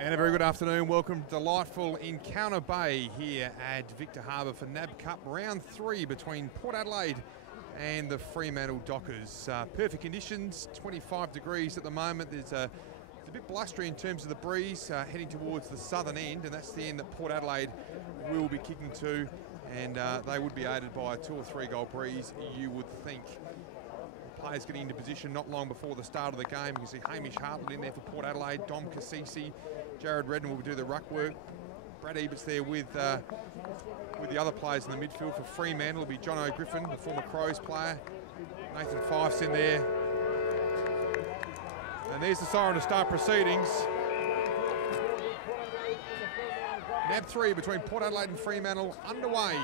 And a very good afternoon. Welcome to delightful Encounter Bay here at Victor Harbour for NAB Cup Round 3 between Port Adelaide and the Fremantle Dockers. Perfect conditions, 25 degrees at the moment. It's a bit blustery in terms of the breeze heading towards the southern end, and that's the end that Port Adelaide will be kicking to, and they would be aided by a 2 or 3 goal breeze, you would think. Players getting into position not long before the start of the game. You can see Hamish Hartland in there for Port Adelaide, Dom Cassisi, Jared Redden will do the ruck work. Brad Ebert's there with the other players in the midfield. For Fremantle, it'll be John O'Griffin, the former Crows player. Nathan Fife's in there. And there's the siren to start proceedings. NAB 3 between Port Adelaide and Fremantle underway.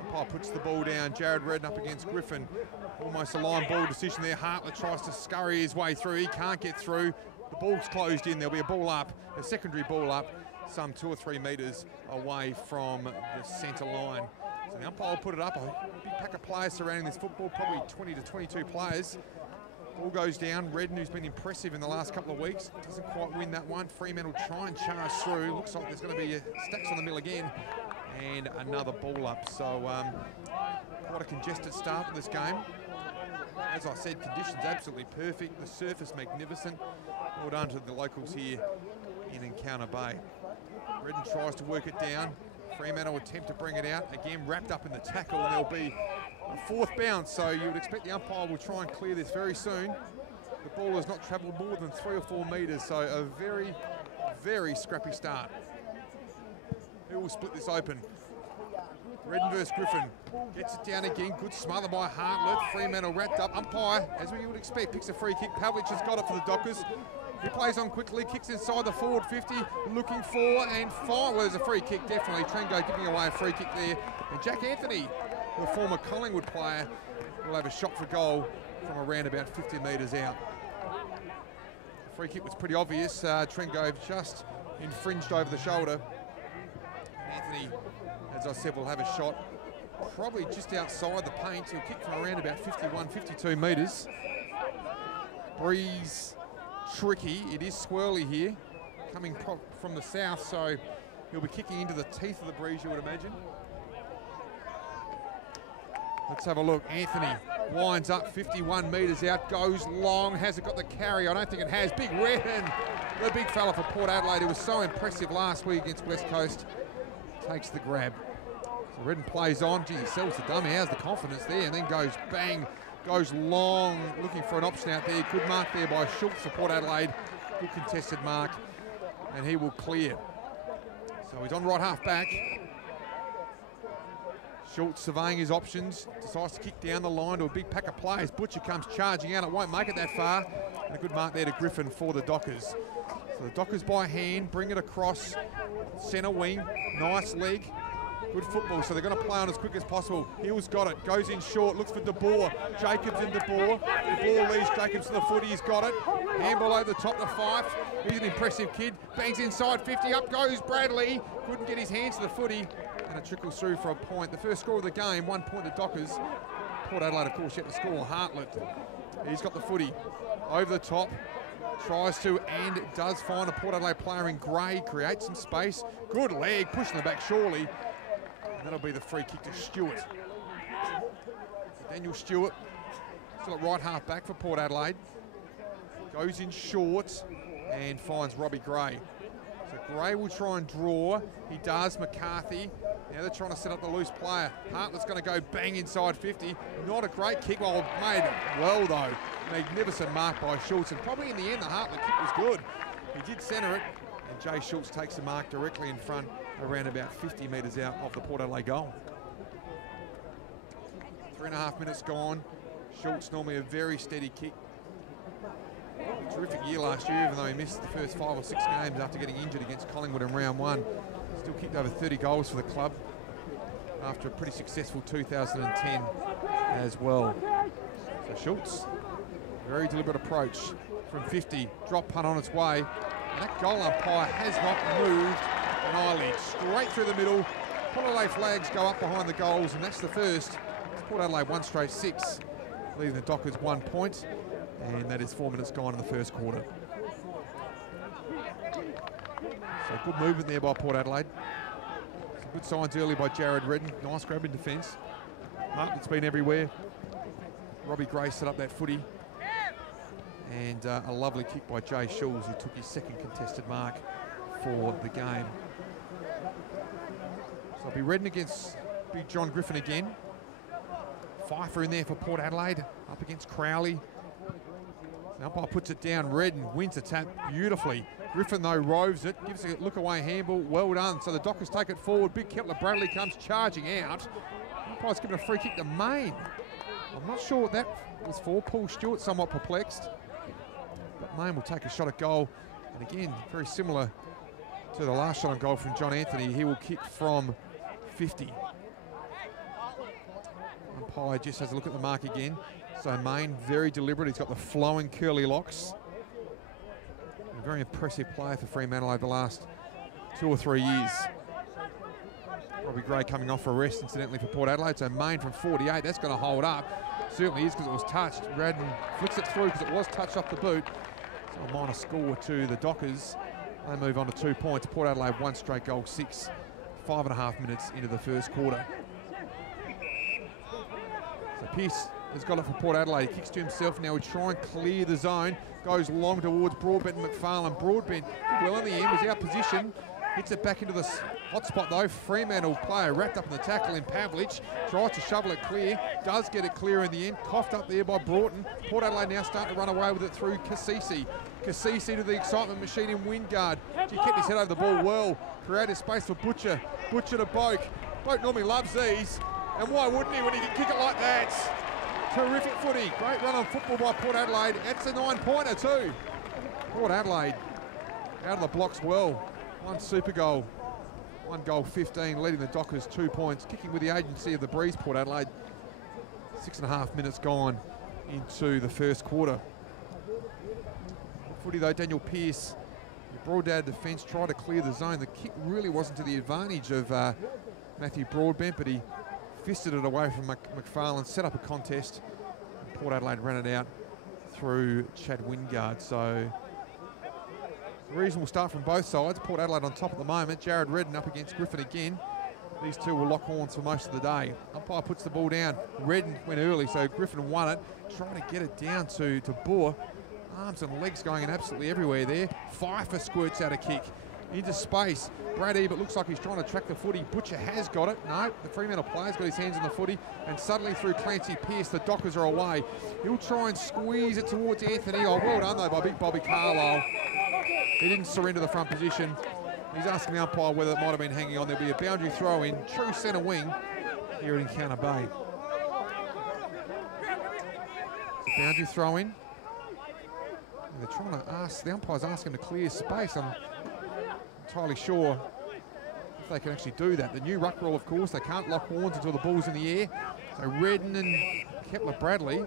Umpire puts the ball down. Jared Redden up against Griffin. Almost a line ball decision there. Hartlett tries to scurry his way through. He can't get through. The ball's closed in. There'll be a ball up, a secondary ball up, some 2 or 3 metres away from the centre line. So the umpire will put it up. A big pack of players surrounding this football, probably 20 to 22 players. Ball goes down. Redden, who's been impressive in the last couple of weeks, doesn't quite win that one. Fremantle try and charge through. Looks like there's going to be stacks on the mill again. And another ball up. So quite a congested start to this game. As I said, conditions absolutely perfect. The surface magnificent. Well done to the locals here in Encounter Bay. Redden tries to work it down. Fremantle attempt to bring it out. Again, wrapped up in the tackle, and there'll be a 4th bounce. So you would expect the umpire will try and clear this very soon. The ball has not travelled more than 3 or 4 metres, so a very, very scrappy start. Who will split this open? Redden versus Griffin. Gets it down again. Good smother by Hartlett. Fremantle wrapped up. Umpire, as we would expect, picks a free kick. Pavlich has got it for the Dockers. He plays on quickly, kicks inside the forward 50, looking for and fire. Well, there's a free kick, definitely. Trengo giving away a free kick there. And Jack Anthony, the former Collingwood player, will have a shot for goal from around about 50 metres out. The free kick was pretty obvious. Trengo just infringed over the shoulder. Anthony, as I said, will have a shot probably just outside the paint. He'll kick from around about 51, 52 metres. Breeze tricky. It is swirly here, coming from the south, so he'll be kicking into the teeth of the breeze, you would imagine. Let's have a look. Anthony winds up 51 metres out, goes long. Has it got the carry? I don't think it has. Big Redden, the big fella for Port Adelaide, who was so impressive last week against West Coast, takes the grab. So Redden plays on. Gee, he sells the dummy. How's the confidence there? And then goes bang, goes long, looking for an option out there. Good mark there by Schultz for Port Adelaide. Good contested mark, and he will clear. So he's on right half back. Schultz surveying his options, decides to kick down the line to a big pack of players. Butcher comes charging out. It won't make it that far. And a good mark there to Griffin for the Dockers. So the Dockers by hand, bring it across centre wing. Nice leg. Good football, so they're going to play on as quick as possible. Hill's got it, goes in short, looks for De Boer. Jacobs in De Boer. De Boer leads Jacobs to the footy, he's got it. Handball over the top to Fife. He's an impressive kid. Bangs inside 50, up goes Bradley. Couldn't get his hands to the footy, and it trickles through for a point. The first score of the game, 1 point to Dockers. Port Adelaide, of course, yet to score. Hartlett, he's got the footy. Over the top. Tries to and does find a Port Adelaide player in grey. Creates some space. Good leg, pushing the back surely. And that'll be the free kick to Stewart. Daniel Stewart, still at right half back for Port Adelaide. Goes in short and finds Robbie Gray. So Gray will try and draw. He does. McCarthy. Now they're trying to set up the loose player. Hartlett's going to go bang inside 50. Not a great kick. Well, made well though. Magnificent mark by Schultz. And probably in the end the Hartlett kick was good. He did centre it. And Jay Schultz takes the mark directly in front, around about 50 metres out of the Port Adelaide goal. 3.5 minutes gone. Schultz normally a very steady kick. A terrific year last year, even though he missed the first 5 or 6 games after getting injured against Collingwood in round 1. Still kicked over 30 goals for the club after a pretty successful 2010 as well. So Schultz, very deliberate approach from 50, drop punt on its way. And that goal umpire has not moved an eyelid. Straight through the middle, Port Adelaide flags go up behind the goals, and that's the first. It's Port Adelaide 1 straight 6, leaving the Dockers 1 point, and that is 4 minutes gone in the first quarter. So good movement there by Port Adelaide. Some good signs early by Jared Redden. Nice grab in defence. Martin's been everywhere. Robbie Gray set up that footy. And a lovely kick by Jay Schulz, who took his second contested mark for the game. So it'll be Redden against Big John Griffin again. Pfeiffer in there for Port Adelaide, up against Crowley. The umpire puts it down. Redden wins the tap beautifully. Griffin, though, roves it, gives a look-away handball. Well done. So the Dockers take it forward. Big Kepler Bradley comes charging out. The umpire's given a free kick to Main. I'm not sure what that was for. Paul Stewart somewhat perplexed. But Main will take a shot at goal. And again, very similar to the last shot on goal from John Anthony. He will kick from 50. Umpire just has a look at the mark again. So Main, very deliberate. He's got the flowing curly locks. A very impressive player for Fremantle over the last 2 or 3 years. Robbie Gray coming off for a rest, incidentally, for Port Adelaide. So Main from 48, that's going to hold up. Certainly is, because it was touched. Redden flicks it through because it was touched off the boot. So a minor score to the Dockers. They move on to 2 points. Port Adelaide 1 straight goal 6. 5.5 minutes into the first quarter. So Pearce has got it for Port Adelaide. He kicks to himself now. He'll try and clear the zone. Goes long towards Broadbent and McFarlane. Broadbent did well in the end, was out position. Hits it back into the hot spot though. Fremantle player wrapped up in the tackle in Pavlich. Tries to shovel it clear. Does get it clear in the end. Coughed up there by Broughton. Port Adelaide now starting to run away with it through Cassisi. Cassisi to the excitement machine in Wingard. He kept his head over the ball well. Created space for Butcher. Butcher to Boak. Boak normally loves these. And why wouldn't he when he can kick it like that? Terrific footy. Great run on football by Port Adelaide. That's a 9-pointer too. Port Adelaide out of the blocks well. 1 super goal. 1 goal 15, leading the Dockers 2 points. Kicking with the agency of the breeze, Port Adelaide. 6.5 minutes gone into the first quarter. Footy though, Daniel Pearce. Broadbent defence, tried to clear the zone. The kick really wasn't to the advantage of Matthew Broadbent, but he fisted it away from McFarlane, set up a contest. Port Adelaide ran it out through Chad Wingard. So a reasonable start from both sides. Port Adelaide on top at the moment. Jared Redden up against Griffin again. These two will lock horns for most of the day. Umpire puts the ball down. Redden went early, so Griffin won it. Trying to get it down to Boer. Arms and legs going in absolutely everywhere there. Pfeiffer squirts out a kick into space. Brad Ebert looks like he's trying to track the footy. Butcher has got it. No, the Fremantle player's got his hands on the footy, and suddenly through Clancy Pearce, the Dockers are away. He'll try and squeeze it towards Anthony. Oh, well done though by Big Bobby Carlisle. He didn't surrender the front position. He's asking the umpire whether it might have been hanging on. There'll be a boundary throw in, true centre wing here at Encounter Bay. It's a boundary throw in. And they're trying to ask, the umpire's asking to clear space. I'm entirely sure if they can actually do that. The new ruck rule, of course, they can't lock horns until the ball's in the air. So Redden and Kepler Bradley.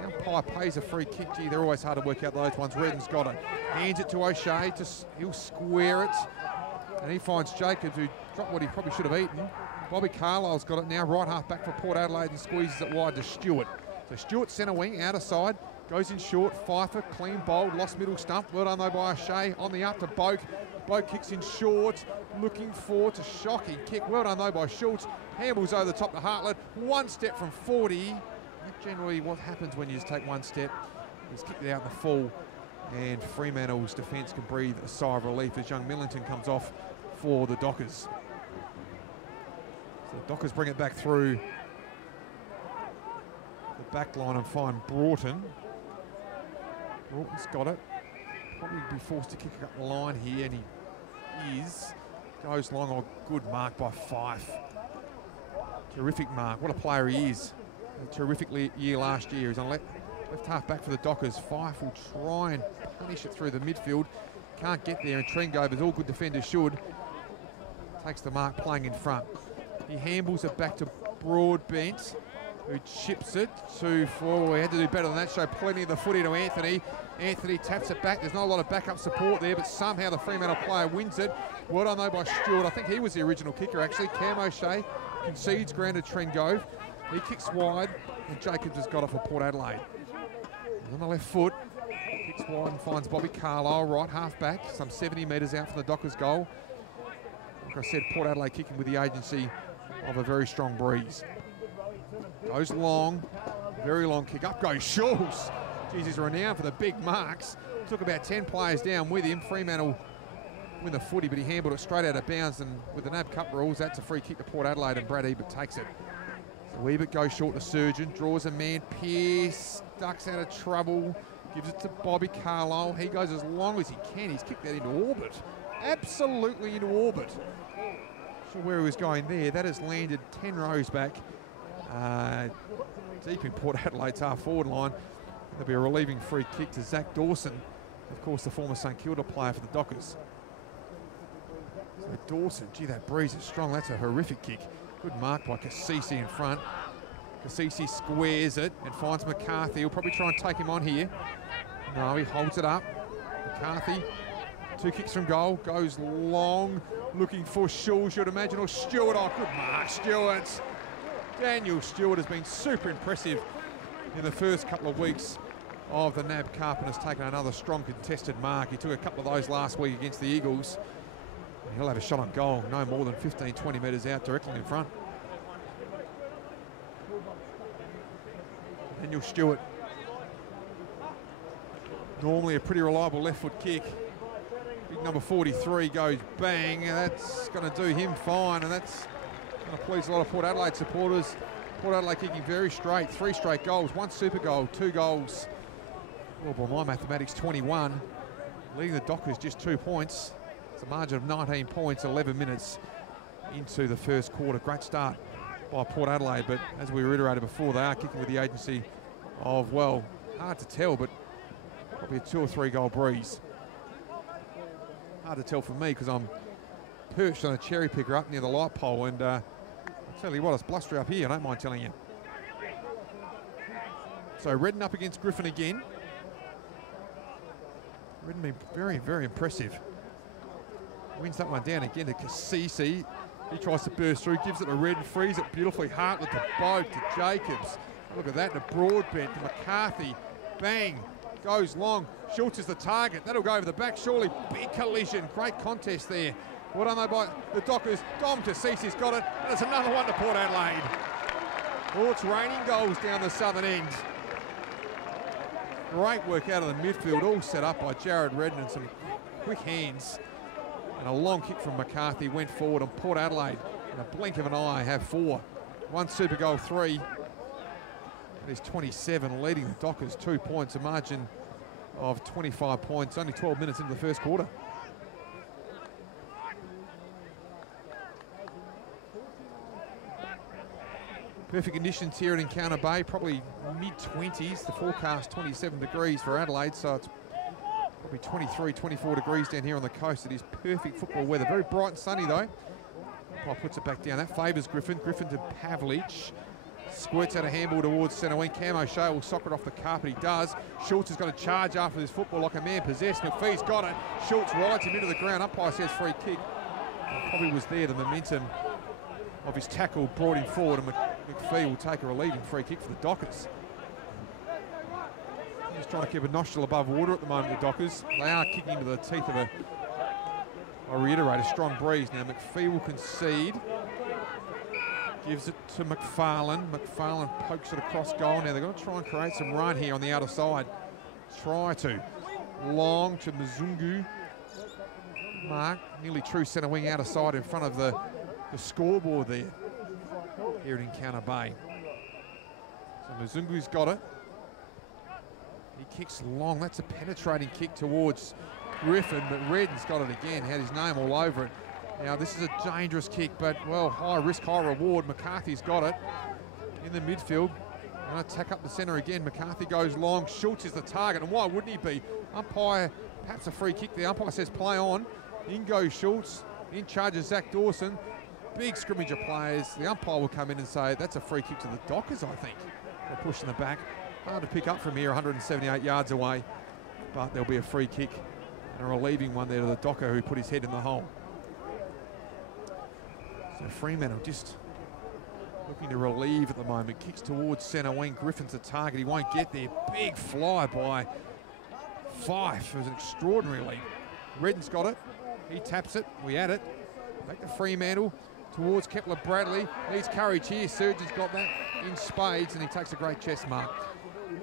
The umpire pays a free kick. Gee, they're always hard to work out those ones. Redden's got it. Hands it to O'Shea. He'll square it. And he finds Jacobs, who dropped what he probably should have eaten. Bobby Carlisle's got it now. Right half back for Port Adelaide and squeezes it wide to Stewart. So Stewart centre wing, outer side. Goes in short. Pfeiffer, clean bowled. Lost middle stump. Well done though by O'Shea. On the up to Boak. Boak kicks in short. Looking for to shocking kick. Well done though by Schultz. Handballs over the top to Hartlett. 1 step from 40. That's generally what happens when you just take 1 step. He's kicked it out in the full. And Fremantle's defence can breathe a sigh of relief as young Millington comes off for the Dockers. So the Dockers bring it back through the back line and find Broughton. Broughton's got it. Probably be forced to kick up the line here, and he is. Goes long, or good mark by Fife. Terrific mark. What a player he is. A terrific year last year. He's on left half back for the Dockers. Fife will try and punish it through the midfield. Can't get there, and Trengove, as all good defenders should, takes the mark playing in front. He handballs it back to Broadbent, who chips it to forward. He had to do better than that, show plenty of the footy to Anthony. Anthony taps it back. There's not a lot of backup support there, but somehow the Fremantle player wins it. Well done though by Stewart. I think he was the original kicker actually. Cam O'Shea concedes ground to Trengove. He kicks wide, and Jacobs has got it for Port Adelaide. On the left foot, kicks wide and finds Bobby Carlisle, right half back, some 70 metres out from the Dockers goal. Like I said, Port Adelaide kicking with the agency of a very strong breeze. Goes long, very long kick. Up goes Schultz. Jeez, he's renowned for the big marks. Took about 10 players down with him. Fremantle win the footy, but he handled it straight out of bounds, and with the NAB Cup rules, that's a free kick to Port Adelaide, and Brad Ebert takes it. So Ebert goes short to Surgeon, draws a man, Pearce, ducks out of trouble, gives it to Bobby Carlisle. He goes as long as he can. He's kicked that into orbit. Absolutely into orbit. Not sure where he was going there. That has landed 10 rows back, deep in Port Adelaide's half-forward line. There'll be a relieving free kick to Zach Dawson, of course the former St Kilda player for the Dockers. So Dawson, gee, that breeze is strong. That's a horrific kick. Good mark by Cassisi in front. Cassisi squares it and finds McCarthy. He'll probably try and take him on here. No, he holds it up. McCarthy, 2 kicks from goal, goes long, looking for Schultz, you'd imagine, or Stewart. Oh, good mark, Stewart. Daniel Stewart has been super impressive in the first couple of weeks of the NAB Cup and has taken another strong contested mark. He took a couple of those last week against the Eagles. He'll have a shot on goal, no more than 15, 20 metres out, directly in front. Daniel Stewart, normally a pretty reliable left foot kick. Big number 43 goes bang, and that's going to do him fine, and that's going to please a lot of Port Adelaide supporters. Port Adelaide kicking very straight, 3 straight goals, 1 super goal, 2 goals. Well, by my mathematics, 21. Leading the Dockers just 2 points. It's a margin of 19 points, 11 minutes into the first quarter. Great start by Port Adelaide, but as we reiterated before, they are kicking with the agency of, well, hard to tell, but probably a 2 or 3 goal breeze. Hard to tell for me because I'm perched on a cherry picker up near the light pole, and I'll tell you what, it's blustery up here, I don't mind telling you. So Redden up against Griffin again. Redden been very, very impressive. Wins that one down again to Cassisi. He tries to burst through, gives it to Redden, frees it beautifully. Hartlett to Boat, to Jacobs. Look at that, to Broadbent, to McCarthy. Bang, goes long. Schultz is the target. That'll go over the back, surely. Big collision, great contest there. Well done though by the Dockers. Dom Cassisi's got it, and it's another one to Port Adelaide. Oh, it's raining goals down the southern end. Great work out of the midfield, all set up by Jared Redden and some quick hands. And a long kick from McCarthy went forward, and Port Adelaide, in a blink of an eye, have 4. 1 super goal, 3. There's 27, leading the Dockers 2 points, a margin of 25 points, only 12 minutes into the first quarter. Perfect conditions here at Encounter Bay, probably mid-20s. The forecast 27 degrees for Adelaide, so it's probably 23, 24 degrees down here on the coast. It is perfect football weather. Very bright and sunny though. Umpire puts it back down. That favours Griffin. Griffin to Pavlich. Squirts out a handball towards centre wing. Cam O'Shea will sock it off the carpet. He does. Schultz has got to charge after this football like a man possessed. McPhee's got it. Schultz rides him into the ground. Umpire says free kick. Probably was there. The momentum of his tackle brought him forward, and McPhee will take a relieving free kick for the Dockers. Just trying to keep a nostril above water at the moment, the Dockers. They are kicking into the teeth of I reiterate, a strong breeze. Now McPhee will concede. Gives it to McFarlane. McFarlane pokes it across goal. Now they're going to try and create some run here on the outer side. Try to. Long to Mzungu. Mark, nearly true centre wing outer side in front of the scoreboard there. Here at Encounter Bay. So Mzungu's got it. He kicks long. That's a penetrating kick towards Griffin, but Redden's got it again. Had his name all over it. Now this is a dangerous kick, but well, high risk, high reward. McCarthy's got it in the midfield. Going to tack up the centre again. McCarthy goes long. Schultz is the target, and why wouldn't he be? Umpire, perhaps a free kick there. Umpire says play on. In goes Schultz. In charge of Zach Dawson. Big scrimmage of players. The umpire will come in and say that's a free kick to the Dockers, I think. They're pushing the back. Hard to pick up from here, 178 yards away. but there'll be a free kick and a relieving one there to the Docker, who put his head in the hole. So Fremantle just looking to relieve at the moment. Kicks towards centre wing. Griffin's the target. He won't get there. Big fly by Fife. It was an extraordinary leap. Redden's got it. He taps it. We add it. Back to Fremantle towards Kepler-Bradley. Needs courage here. Surgeon's got that in spades, and he takes a great chest mark.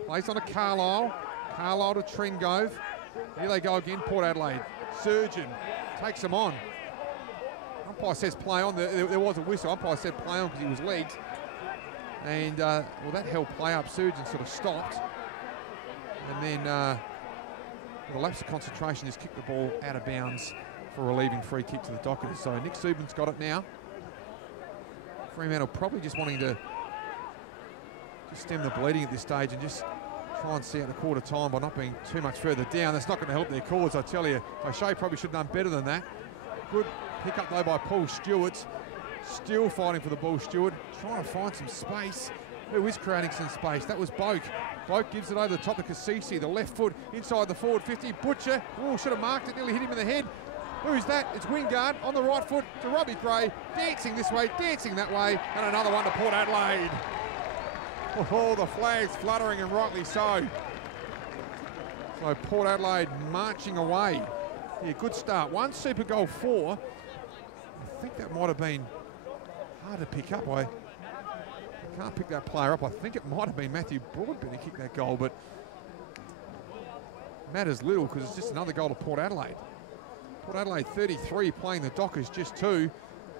Plays on a Carlisle. Carlisle to Trengove. Here they go again. Port Adelaide. Surgeon takes them on. Umpire says play on. There was a whistle. Umpire said play on because he was legged. And, well, that held play up. Surgeon sort of stopped. And then, with a lapse of concentration, just kicked the ball out of bounds for a relieving free kick to the Dockers. So Nick Subin's got it now. Fremantle probably just wanting to just stem the bleeding at this stage and just try and see out the quarter time by not being too much further down. That's not going to help their cause, I tell you. O'Shea probably should have done better than that. Good pick up though by Paul Stewart. Still fighting for the ball, Stewart. Trying to find some space. Who is creating some space? That was Boak. Boak gives it over the top of Cassisi. The left foot inside the forward 50. Butcher. Oh, should have marked it. Nearly hit him in the head. Who's that? It's Wingard on the right foot to Robbie Gray. Dancing this way, dancing that way. And another one to Port Adelaide. Oh, the flag's fluttering, and rightly so. So Port Adelaide marching away. Yeah, good start. 1 super goal, 4. I think that might have been hard to pick up. I can't pick that player up. I think it might have been Matthew Broadbent who kicked that goal, but matters little because it's just another goal to Port Adelaide. Port Adelaide 33, playing the Dockers just 2.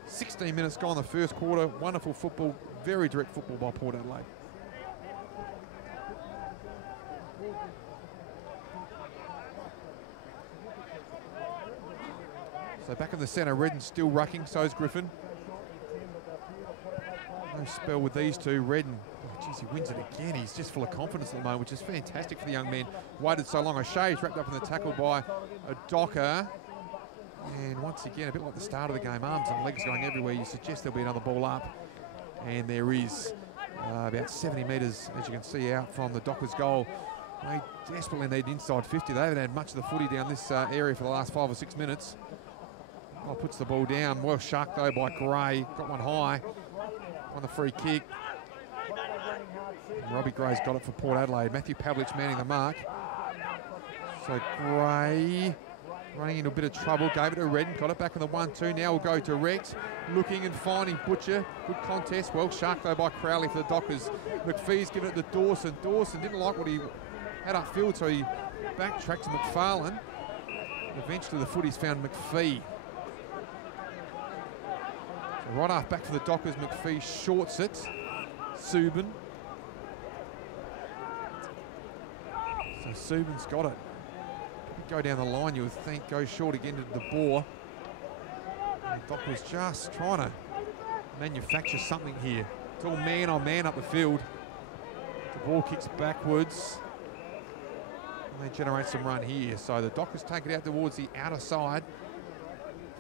16 minutes gone the first quarter. Wonderful football, very direct football by Port Adelaide. So back in the centre, Redden still rucking, so is Griffin. No spell with these two. Redden, oh geez, he wins it again. He's just full of confidence at the moment, which is fantastic for the young man. Waited so long. O'Shea's wrapped up in the tackle by a Docker. And once again, a bit like the start of the game, arms and legs going everywhere. You suggest there'll be another ball up. And there is about 70 metres, as you can see, out from the Dockers' goal. They desperately need inside 50. They haven't had much of the footy down this area for the last 5 or 6 minutes. Oh, puts the ball down. Well sharked though by Gray. Got one high on the free kick. And Robbie Gray's got it for Port Adelaide. Matthew Pavlich manning the mark. So Gray running into a bit of trouble. Gave it to Redden. Got it back in the 1-2. Now we'll go direct. Looking and finding Butcher. Good contest. Well sharked though by Crowley for the Dockers. McPhee's given it to Dawson. Dawson didn't like what he had upfield, so he backtracked to McFarlane. Eventually the footy's found McPhee. Right half back for the Dockers. McPhee shorts it. Subin. So Subin's got it. Go down the line, you would think. Go short again to De Boer. And Dockers just trying to manufacture something here. It's all man on man up the field. The ball kicks backwards. And they generate some run here. So the Dockers take it out towards the outer side.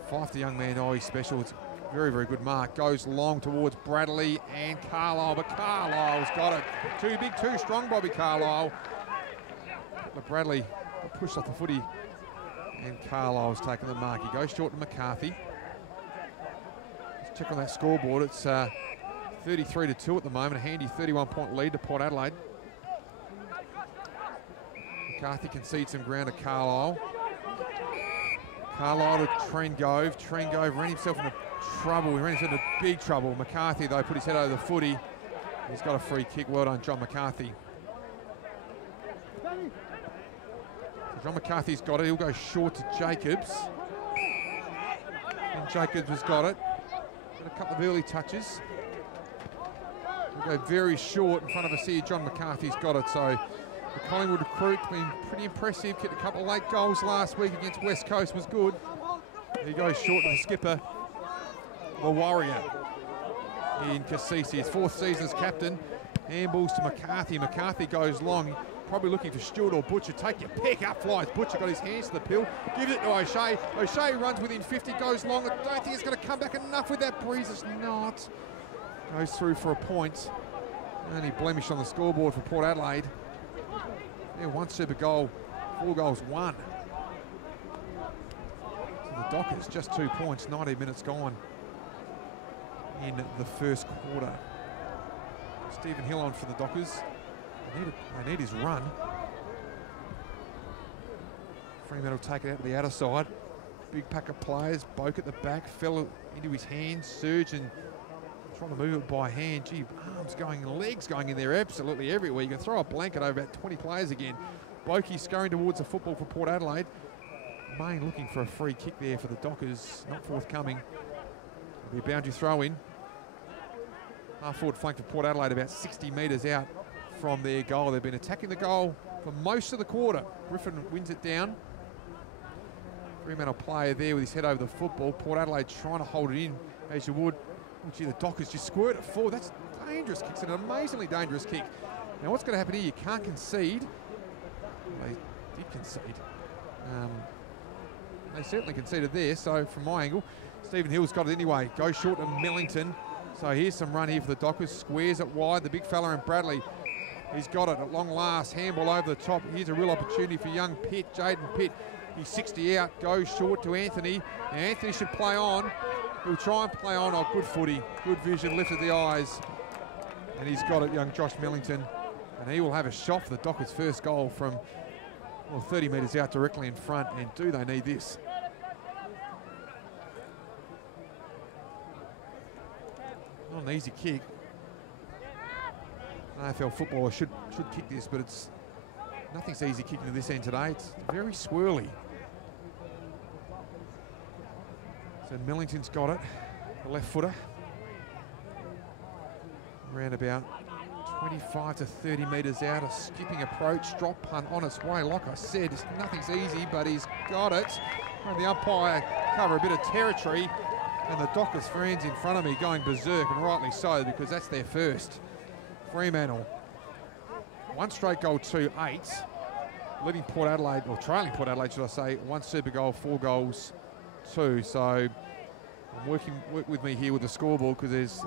Fife, the young man, oh, he's special. It's very, very good mark. Goes long towards Bradley and Carlisle, but Carlisle's got it. Too big, too strong, Bobby Carlisle. But Bradley got pushed off the footy, and Carlisle's taken the mark. He goes short to McCarthy. Let's check on that scoreboard. It's 33-2 at the moment. A handy 31-point lead to Port Adelaide. McCarthy concedes some ground to Carlisle. Carlisle to Trengove. Trengove ran himself into trouble. He ran himself into big trouble. McCarthy, though, put his head over the footy. He's got a free kick. Well done, John McCarthy. So John McCarthy's got it. He'll go short to Jacobs. And Jacobs has got it. Got a couple of early touches. He'll go very short in front of us here. John McCarthy's got it. So the Collingwood recruit been pretty impressive. Kicked a couple of late goals last week against West Coast. Was good. He goes short to the skipper, the Warrior, in Cassisi. His 4th season as captain. Handballs to McCarthy. McCarthy goes long. Probably looking for Stewart or Butcher. Take your pick. Up flies Butcher. Got his hands to the pill. Gives it to O'Shea. O'Shea runs within 50. Goes long. I don't think it's going to come back enough with that breeze. It's not. Goes through for a point. Only blemish on the scoreboard for Port Adelaide. Yeah, 1 super goal 4 goals, 1. So the Dockers just 2 points, 90 minutes gone in the first quarter. Stephen Hill on for the Dockers. They need his run. Fremantle take it out to the outer side. Big pack of players. Boak at the back, fell into his hands. Surgeon trying to move it by hand. Gee, arms going and legs going in there absolutely everywhere. You can throw a blanket over about 20 players again. Boakey scurrying towards the football for Port Adelaide. Main looking for a free kick there for the Dockers. Not forthcoming. It'll be a boundary throw in. Half forward flank for Port Adelaide, about 60 metres out from their goal. They've been attacking the goal for most of the quarter. Griffin wins it down. Fremantle player there with his head over the football. Port Adelaide trying to hold it in as you would. Oh, gee, the Dockers just squirt it forward. That's a dangerous kick. It's an amazingly dangerous kick. Now what's going to happen here? You can't concede. They did concede. They certainly conceded there. So from my angle, Stephen Hill's got it anyway. Goes short to Millington. So here's some run here for the Dockers. Squares it wide. The big fella in Bradley. He's got it at long last. Handball over the top. Here's a real opportunity for young Pitt, Jaden Pitt. He's 60 out. Goes short to Anthony. Now Anthony should play on. He'll try and play on. Oh, good footy. Good vision. Lifted the eyes. And he's got it, young Josh Millington. And he will have a shot for the Dockers' first goal from, well, 30 metres out directly in front. And do they need this? Not an easy kick. An AFL footballer should kick this, but it's nothing's easy kicking to this end today. It's very swirly. So Millington's got it, the left footer. Around about 25 to 30 metres out, a skipping approach, drop punt on its way. Like I said, nothing's easy, but he's got it. And the umpire cover a bit of territory. And the Dockers fans in front of me going berserk, and rightly so, because that's their first. Fremantle, 1 straight goal, 2-8. Leading Port Adelaide, or trailing Port Adelaide, should I say, 1 super goal, 4 goals, 2. So I'm work with me here with the scoreboard, because there's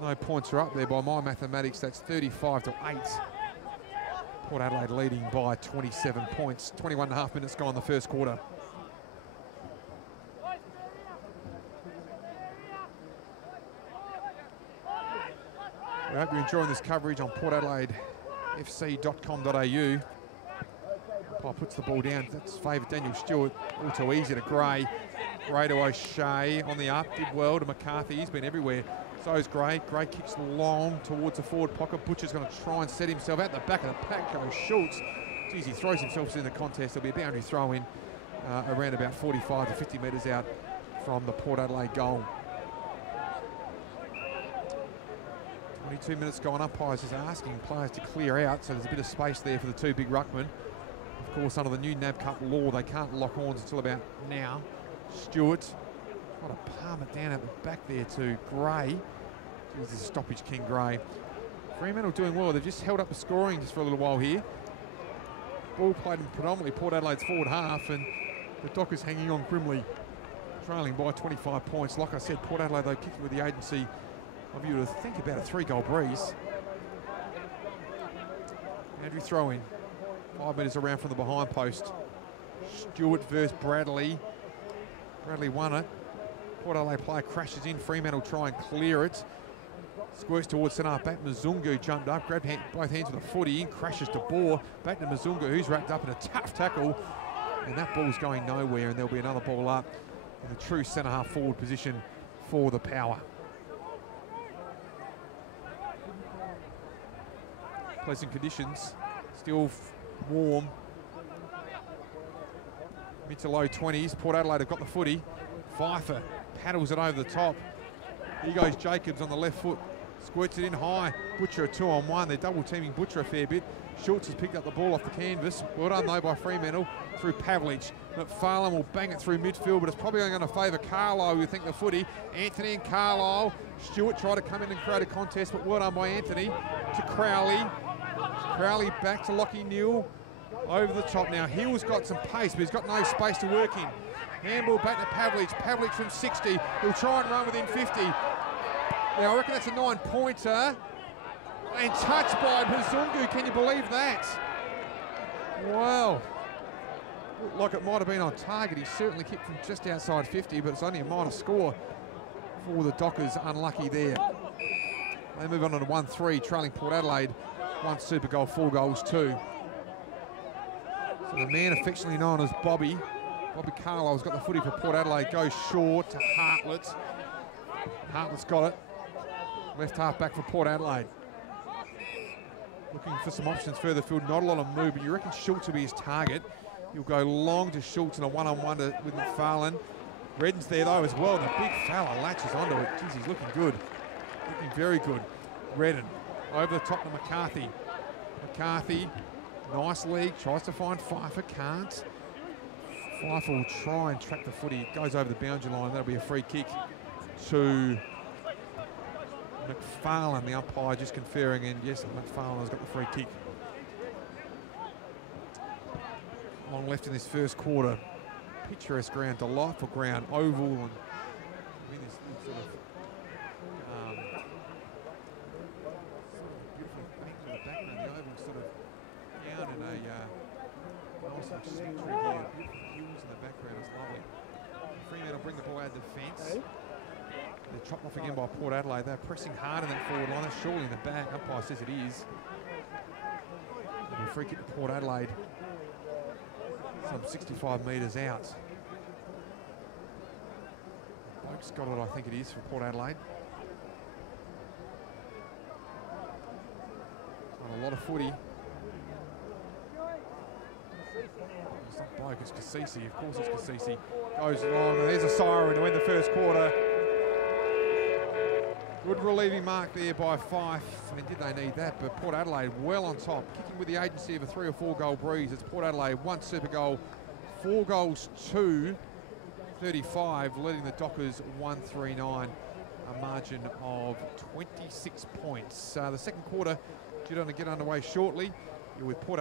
no points are up there. By my mathematics, that's 35 to 8. Port Adelaide leading by 27 points. 21.5 minutes gone in the first quarter. I hope you're enjoying this coverage on portadelaidefc.com.au. Umpire puts the ball down. That's favoured Daniel Stewart. All too easy to Gray. Gray to O'Shea on the up. Did well to McCarthy. He's been everywhere. So is Gray. Gray kicks long towards the forward pocket. Butcher's going to try and set himself out the back of the pack. Goes Schultz. Geez, he throws himself in the contest. There'll be a boundary throw in around about 45 to 50 metres out from the Port Adelaide goal. 22 minutes gone. Umpires is asking players to clear out, so there's a bit of space there for the 2 big ruckmen. Of course, under the new NAB Cup law, they can't lock horns until about now. Stewart, trying to palm it down at the back there to Gray. Here's the stoppage, King Gray. Fremantle doing well. They've just held up the scoring just for a little while here. Ball played in predominantly Port Adelaide's forward half, and the Dockers hanging on grimly, trailing by 25 points. Like I said, Port Adelaide, they kicked it with the agency of you to think about a 3-goal breeze. Andrew throw in. 5 metres around from the behind post. Stewart versus Bradley. Bradley won it. Port Adelaide player crashes in. Fremantle try and clear it. Squirts towards centre back. Mzungu jumped up, grabbed both hands with a footy in, crashes to Bohr. Back to Mzungu, who's wrapped up in a tough tackle. And that ball's going nowhere, and there'll be another ball up in the true centre half forward position for the Power. Pleasant conditions, still warm. Mid to low 20s. Port Adelaide have got the footy. Pfeiffer paddles it over the top. Here goes Jacobs on the left foot. Squirts it in high. Butcher a 2-on-1. They're double teaming Butcher a fair bit. Schultz has picked up the ball off the canvas. Well done though by Fremantle through Pavlich. McFarlane will bang it through midfield, but it's probably going to favour Carlisle, we think, the footy. Anthony and Carlisle. Stewart tried to come in and create a contest, but well done by Anthony to Crowley. Crowley back to Lockie Neal. Over the top now. Hill's got some pace, but he's got no space to work in. Handball back to Pavlich. Pavlich from 60. He'll try and run within 50. Now, I reckon that's a 9-pointer. And touched by Mzungu. Can you believe that? Well, looked like it might have been on target. He certainly kicked from just outside 50, but it's only a minor score for the Dockers. Unlucky there. They move on to 1-3, trailing Port Adelaide. 1 super goal, 4 goals, 2. So the man affectionately known as Bobby Carlisle's got the footy for Port Adelaide. Goes short to Hartlett. Hartlett's got it. Left half back for Port Adelaide. Looking for some options further field. Not a lot of move, but you reckon Schultz will be his target. He'll go long to Schultz and a one-on-one with McFarlane. Redden's there though as well. The big fella latches onto it. Jeez, he's looking good. Looking very good. Redden over the top to McCarthy. McCarthy, nice league, tries to find Pfeiffer, can't. Pfeiffer will try and track the footy. Goes over the boundary line. That'll be a free kick to McFarlane, the umpire just conferring, and yes, McFarlane has got the free kick. Long left in this first quarter. Picturesque ground, delightful ground, oval, and I mean this sort of beautiful pink in the background. The oval sort of down in a nice and symmetry here. Beautiful hills in the background, it's lovely. Fremantle bring the ball out of the fence. They're chopped off again by Port Adelaide. They're pressing hard in that forward line. Surely in the back. Umpire says it is. It'll be a free kick to Port Adelaide. Some 65 metres out. Bloke's got it, I think it is, for Port Adelaide. On a lot of footy. It's not Bloke, it's Cassisi. Of course it's Cassisi. Goes long, and there's a siren to end the first quarter. Good relieving mark there by Fife. I mean, did they need that? But Port Adelaide well on top, kicking with the agency of a 3 or 4 goal breeze. It's Port Adelaide, 1 super goal, 4 goals, 2, 35, leading the Dockers 139, a margin of 26 points. The second quarter due to get underway shortly. You're with Port